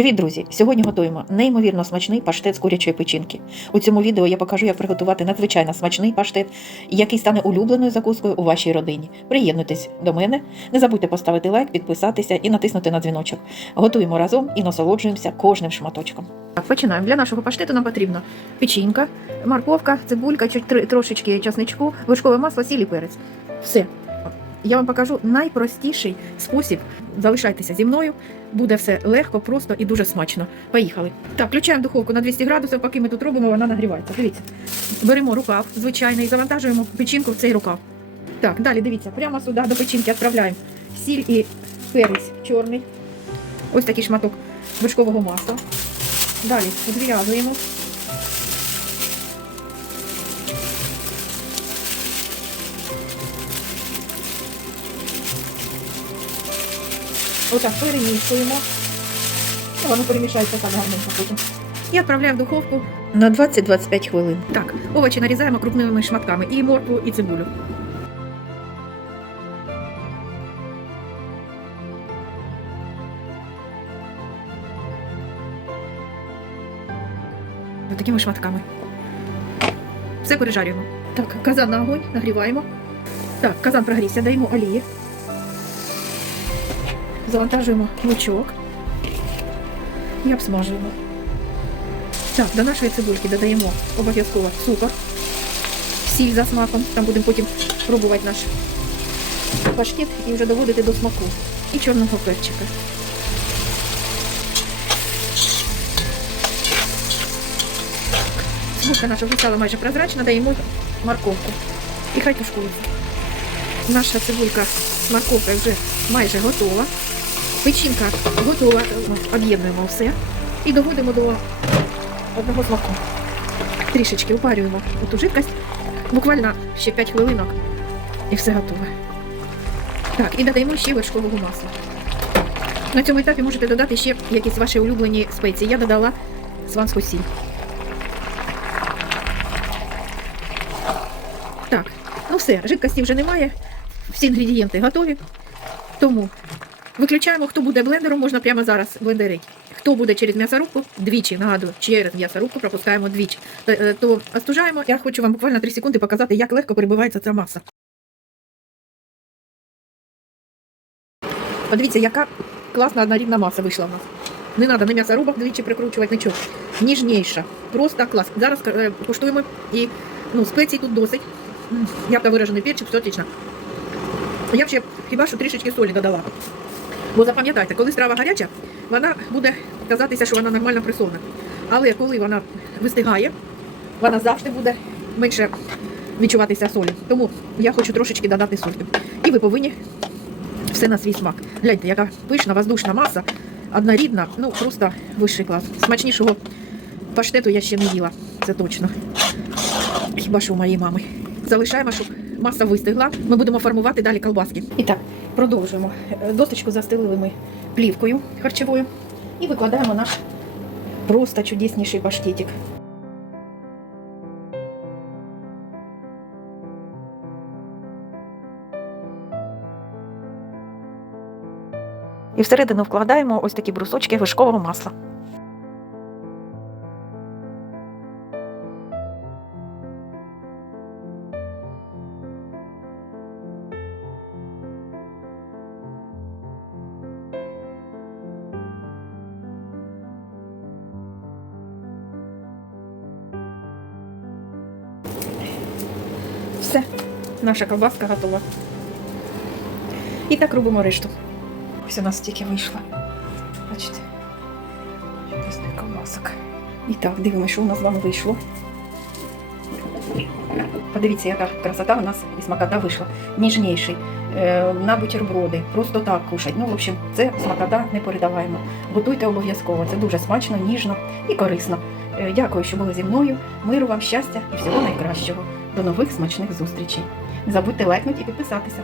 Привіт, друзі! Сьогодні готуємо неймовірно смачний паштет з курячої печінки. У цьому відео я покажу, як приготувати надзвичайно смачний паштет, який стане улюбленою закускою у вашій родині. Приєднуйтесь до мене, не забудьте поставити лайк, підписатися і натиснути на дзвіночок. Готуємо разом і насолоджуємося кожним шматочком. Так, починаємо. Для нашого паштету нам потрібно печінка, морковка, цибулька, трошечки часничку, вершкове масло, сіль і перець. Все. Я вам покажу найпростіший спосіб. Залишайтеся зі мною. Буде все легко, просто і дуже смачно. Поїхали. Так, включаємо духовку на 200 градусів, поки ми тут робимо, вона нагрівається. Дивіться. Беремо рукав звичайний завантажуємо печінку в цей рукав. Так, далі дивіться, прямо сюди до печінки відправляємо сіль і перець чорний. Ось такий шматок вершкового масла. Далі зв'язуємо. Отак перемішуємо. Ну, Воно перемішається так гарненько потім. І відправляємо в духовку на 20-25 хвилин. Так, овочі нарізаємо крупними шматками і моркву, і цибулю. Ось такими шматками. Все пережарюємо. Так, казан на огонь, нагріваємо. Так, казан прогрівся, даємо олії. Завантажуємо лучок і обсмажуємо. Так, до нашої цибульки додаємо обов'язково цукор, сіль за смаком. Там будемо потім пробувати наш паштет і вже доводити до смаку. І чорного перчика. Цибулька наша вже стала майже прозрачна, даємо морковку. І хай тушкується. Наша цибулька з морковкою вже майже готова. Печінка готова. Об'єднуємо все і доводимо до одного смаку. Трішечки упарюємо ту жидкость. Буквально ще 5 хвилинок і все готове. Так, і додаємо ще вершкового масла. На цьому етапі можете додати ще якісь ваші улюблені спеції. Я додала сванську сіль. Так, ну все, жидкості вже немає. Всі інгредієнти готові. Тому виключаємо, хто буде блендером, можна прямо зараз блендерить. Хто буде через м'ясорубку, двічі, нагадую, через м'ясорубку пропускаємо двічі. То, е, остужаємо. Я хочу вам буквально 3 секунди показати, як легко перебивається ця маса. Подивіться, яка класна однорідна маса вийшла в нас. Не треба ні м'ясорубок двічі прикручувати, нічого. Ніжніша. Просто клас. Зараз е, куштуємо і ну, спецій тут досить. Ярко виражений перчик, все отлично. Я ще хіба що трішечки солі додала. Бо запам'ятайте, коли страва гаряча, вона буде казатися, що вона нормально присолена. Але коли вона вистигає, вона завжди буде менше відчуватися солі. Тому я хочу трошечки додати солі. І ви повинні все на свій смак. Гляньте, яка пишна, воздушна маса, однорідна, ну просто вищий клас. Смачнішого паштету я ще не їла, це точно. Хіба що у моєї мами. Залишаємо, щоб маса вистигла. Ми будемо формувати далі колбаски. І так, продовжуємо. Е, Досточку застелили ми плівкою харчовою і викладаємо наш просто чудесніший паштетик. І всередину вкладаємо ось такі брусочки вишкового масла. Все, наша ковбаска готова. І так робимо решту. Ось у нас стільки вийшло. Бачите? Різних ковбасок. І так, дивимося, що у нас з вийшло. Подивіться, яка красота у нас і смакота вийшла. Ніжніший. Е, на бутерброди, просто так кушать. Ну, в общем, це смакота не передаваємо. Готуйте обов'язково. Це дуже смачно, ніжно і корисно. Е, Дякую, що були зі мною. Миру вам, щастя і всього найкращого. До нових смачних зустрічей. Не забудьте лайкнути і підписатися.